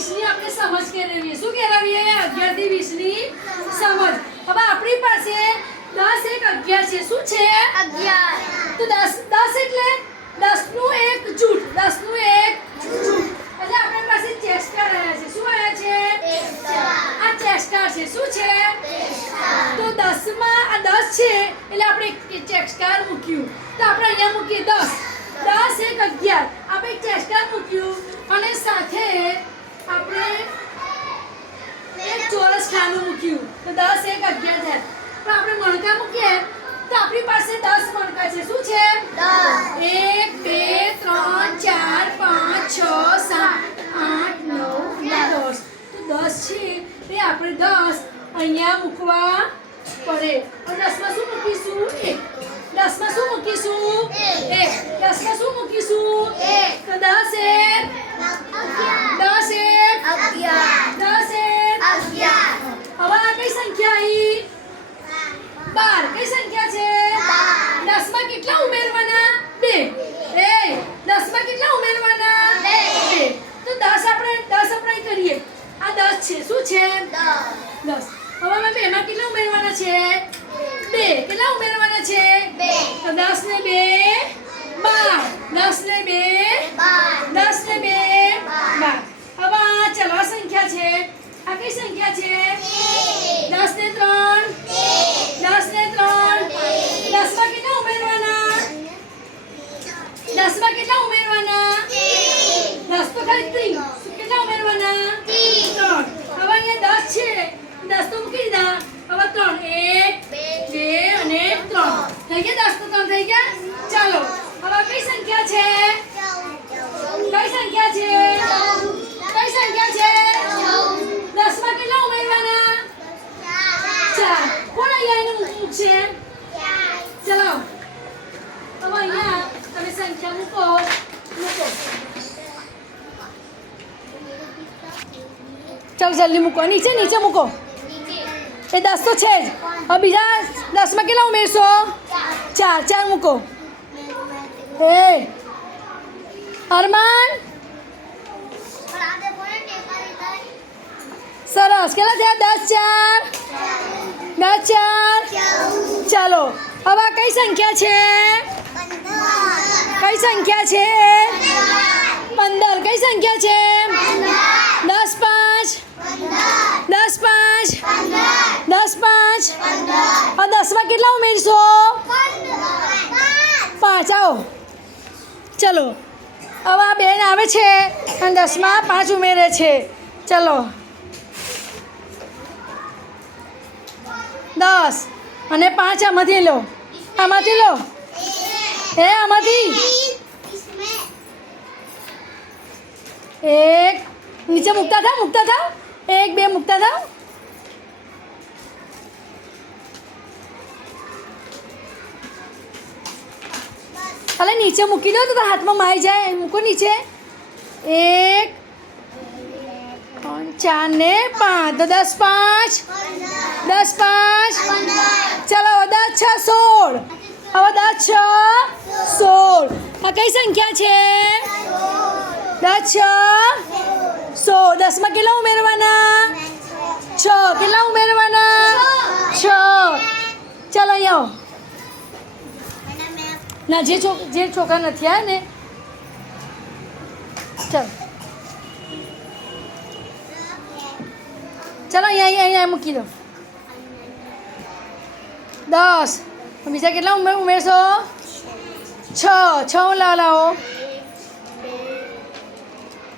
20ની આપણે સમજ કરાવીએ. શું કરાવીએ? 11 થી 20ની સમજ. હવે આપણી પાસે 10 એક 11 છે. શું છે? 11. તો 10 એટલે 10 નું એક જૂથ. 10 નું એક જૂથ એટલે આપણી પાસે ચેસ્ટર આવ્યા છે. શું આવ્યા છે? આ ચેસ્ટર છે. શું છે? તો 10 માં આ 10 છે એટલે આપણે એક ચેસ્ટર મૂક્યું. તો આપણે અહીંયા મૂકીએ 10. 10 એક 11 આપણે ચેસ્ટર મૂક્યું અને સાથે આપણે એક ચોરસ ખાનું મૂક્યું. તો 10 એક 11 થાય. પણ આપણે મણકા મૂકીએ તો આપણી પાસે 10 મણકા છે. શું છે? 1 2 3 4 5 6 7 8 9 10. તો 10 છે તે આપણે 10 અહીંયા મૂકવા પડે. અને 10 માં શું મૂકીશું? 1. 10 માં શું મૂકીશું? 1. 10 માં શું મૂકીશું? 1. તો 10 એક 10 એક 10 એક 11. હવે આ કઈ સંખ્યા આવી? 12. કઈ સંખ્યા છે? 10 માં કેટલા ઉમેરવાના? 2. 10 માં કેટલા ઉમેરવાના? 2. તો 10 આપણે કરીએ. આ 10 છે. શું છે? 10. હવે અમે 2 માં કેટલા ઉમેરવાના છે? 2. કેટલા ઉમેરવાના છે? 2. તો 10 ને 2 12. 10 ને 2 10 ને 2 12. હવે આ ચલો આ સંખ્યા છે. આ કઈ સંખ્યા છે? 10 ને 3 10 ને 3 10 માં કેટલા ઉમેરવાના? 10 માં કેટલા ઉમેરવાના? 10 તો ખાલી 3. કેટલા ઉમેરવાના? 3. હવે અહીંયા 10 છે. 10 તો મૂકી દીધા. હવે 3 1 2 અને 3 થઈ ગયા. 10 તો 3 થઈ ગયા. ચાલો હવે કઈ સંખ્યા છે? કઈ સંખ્યા છે? કઈ સંખ્યા છે? 10 માં કેટલા ઉમેરવાના? 4. કોણ અહીંયા એને મૂકશે? ચલો હવે અહીંયા તમે સંખ્યા મૂકો. ચાલો જલ્દી મૂકો. નીચે મૂકો. એ 10 તો છે જ. હવે બીજા 10 માં કેટલા ઉમેરશો? 4 મૂકો. અરમાન સરસ. કેટલા થયા? 10 4 ચાલો હવે આ કઈ સંખ્યા છે? કઈ સંખ્યા છે? 15. કઈ સંખ્યા છે? 10 5 10 5 10 5 હવે 10 માં કેટલા ઉમેરશો? 5. આવો ચલો હવે આ બેન આવે છે અને 10 માં 5 ઉમેરે છે. ચલો 10 અને 5 આમાંથી લો. આમાંથી લો. આમાંથી 1 નીચે મૂકતા થાવ. 1 2 મૂકતા થાવ. અલે નીચે મૂકી દો તો હાથમાં માઈ જાય. મૂકો નીચે. 1 3 4 ને 5 તો 10 5 10 5 ચલો 10 6 16. હવે 10 6 16. આ કઈ સંખ્યા છે? 10 6 16. 10 માં કેટલા ઉમેરવાના? 6. કેટલા ઉમેરવાના? 6. ચાલો અહીંયા ના જે છોકરા નથી આવ્યા ને ચાલો અહીંયા મૂકી દો. 10. બીજા કેટલા ઉમેરશો? 6 લાવો.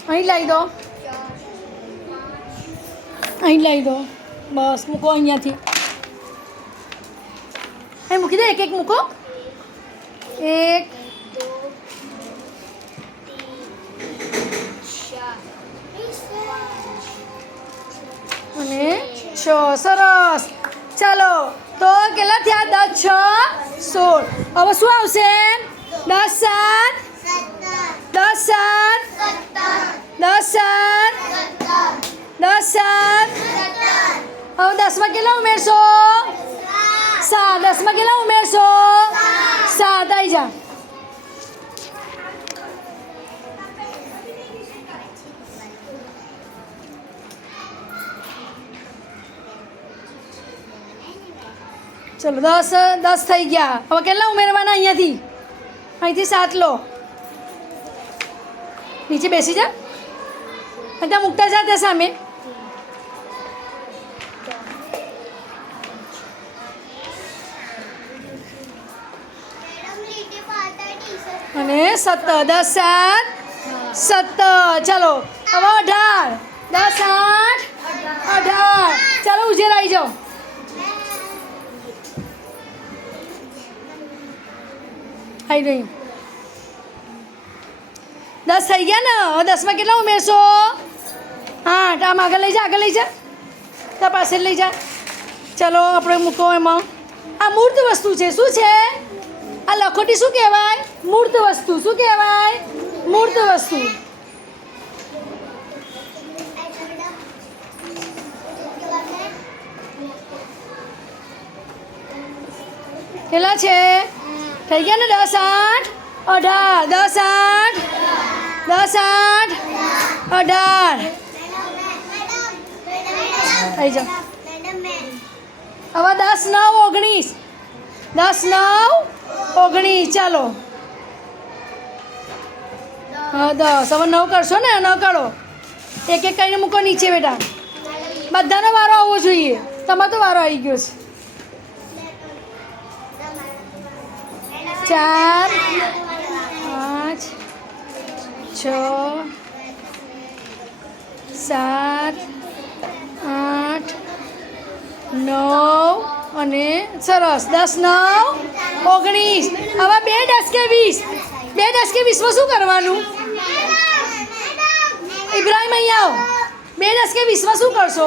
અહીં લાવી દો. બસ મૂકો અહીંયાથી. અહીં મૂકી દો. એક મૂકો. 1 અને 6. સરસ. ચાલો તો કેટલા થયા? 10 6 16. હવે શું આવશે? 10 7 10 7 10 7 10 7 હવે 10 માં કેટલા ઉમેરશો? 7. 10 માં કેટલા ઉમેરશો? 7. આવી જા. ચલો 10 થઈ ગયા. હવે કેટલા ઉમેરવાના અહીંયાથી? અહીંથી 7 લો. નીચે બેસી જા. અને ત્યાં મૂકતા જા ત્યાં સામે. અને 17 10 7 17. ચાલો હવે 18 10 8 18. ચાલો ઉજેર આવી જાઓ. આવી ગઈ. 10 થઈ ગયા ને? હવે 10માં કેટલા ઉમેરશો? 8. આમ આગળ લઈ જા, આગળ લઈ જા. ત્યાં પાસે લઈ જા. ચલો આપણે મૂકો એમાં. આ મૂર્ત વસ્તુ છે. શું છે આ? લખોટી શું કહેવાય? મૂર્ત વસ્તુ. શું કહેવાય? મૂર્ત વસ્તુ. કેટલા છે? થઈ ગયા ને? 10 8 18. 10 8 10 8 18. થઈ જાઓ. હવે 10 9 19. 10 9 19. ચાલો હા 10. હવે 9 કરશો ને? 9 કરો. એક એક કરીને મૂકો નીચે બેટા. બધાનો વારો આવવો જોઈએ. તમારો તો વારો આવી ગયો છે. 4 5 6 7 8 9 અને સરસ 10 9 19. હવે 2 10 કે 20. 2 10 કે 20માં શું કરવાનું? ઇબ્રાહિમ અહીંયા આવો. 2 10 કે 20માં શું કરશો?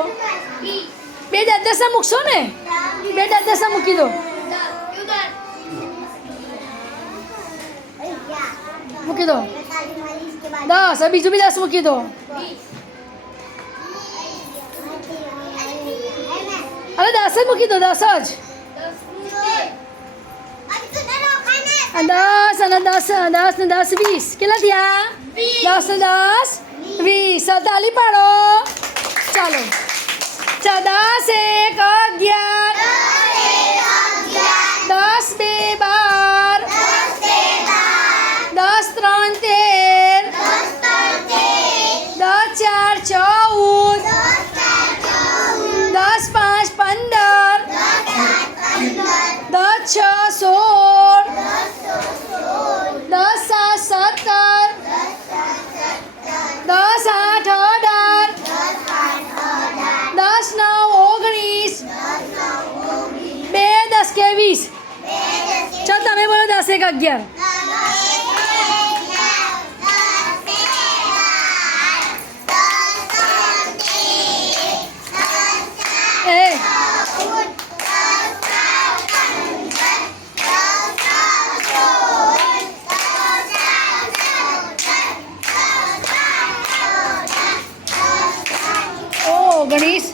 2 10 10 મૂકશો ને? 2 10 10 મૂકી દો. મૂકી દો 10. હવે બીજું બી 10 મૂકી દો. અરે 10 જ મૂકી દો. 10 જ. 10 અને 10 10 ને 10 20. કેટલા થયા? 10 ને 10 20. તાલી પાડો. ચાલો 10 1 11. 10 2 12. 10 3 13. 10 4 14. 10 5 15. 10 6 16. 10 7 17. 10 8 18. 10 9 19. 2 10 કે 20. ચાલો તમે બોલો 10 1 11. ગણેશ